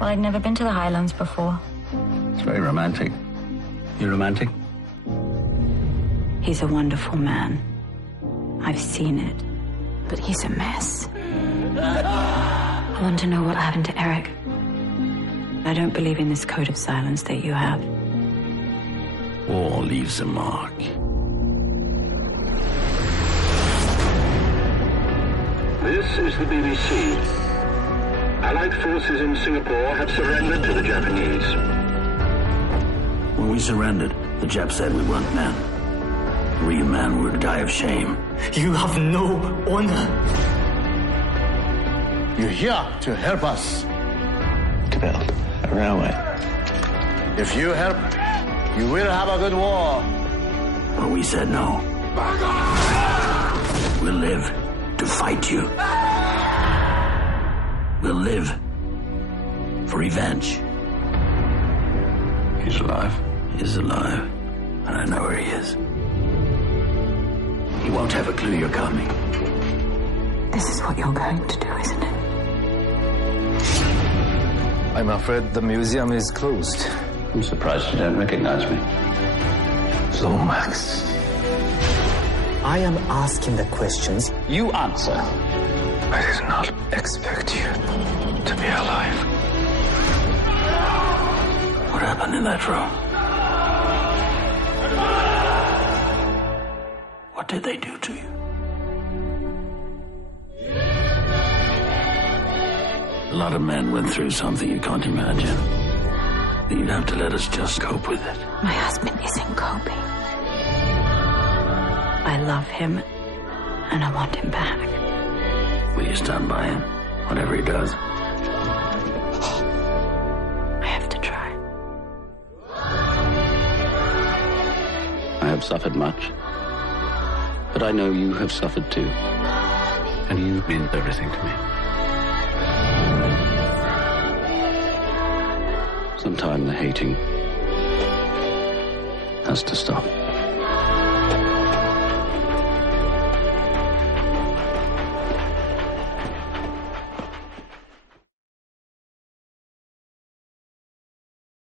Well, I'd never been to the Highlands before. It's very romantic. You romantic? He's a wonderful man. I've seen it. But he's a mess. I want to know what happened to Eric. I don't believe in this code of silence that you have. War leaves a mark. This is the BBC. Allied forces in Singapore have surrendered to the Japanese. When we surrendered, the Jap said we weren't men. A real man would die of shame. You have no honor. You're here to help us. To build a railway. If you help, you will have a good war. But we said no. We'll live to fight you. We'll live for revenge. He's alive. He's alive. And I know where he is. He won't have a clue you're coming. This is what you're going to do, isn't it? I'm afraid the museum is closed. I'm surprised you don't recognize me. Lomax. I am asking the questions. You answer. I did not expect you to be alive. What happened in that room? What did they do to you? A lot of men went through something you can't imagine. You'd have to let us just cope with it. My husband isn't coping. I love him, and I want him back. Will you stand by him, whatever he does? I have to try. I have suffered much. But I know you have suffered too. And you mean everything to me. Sometime the hating has to stop.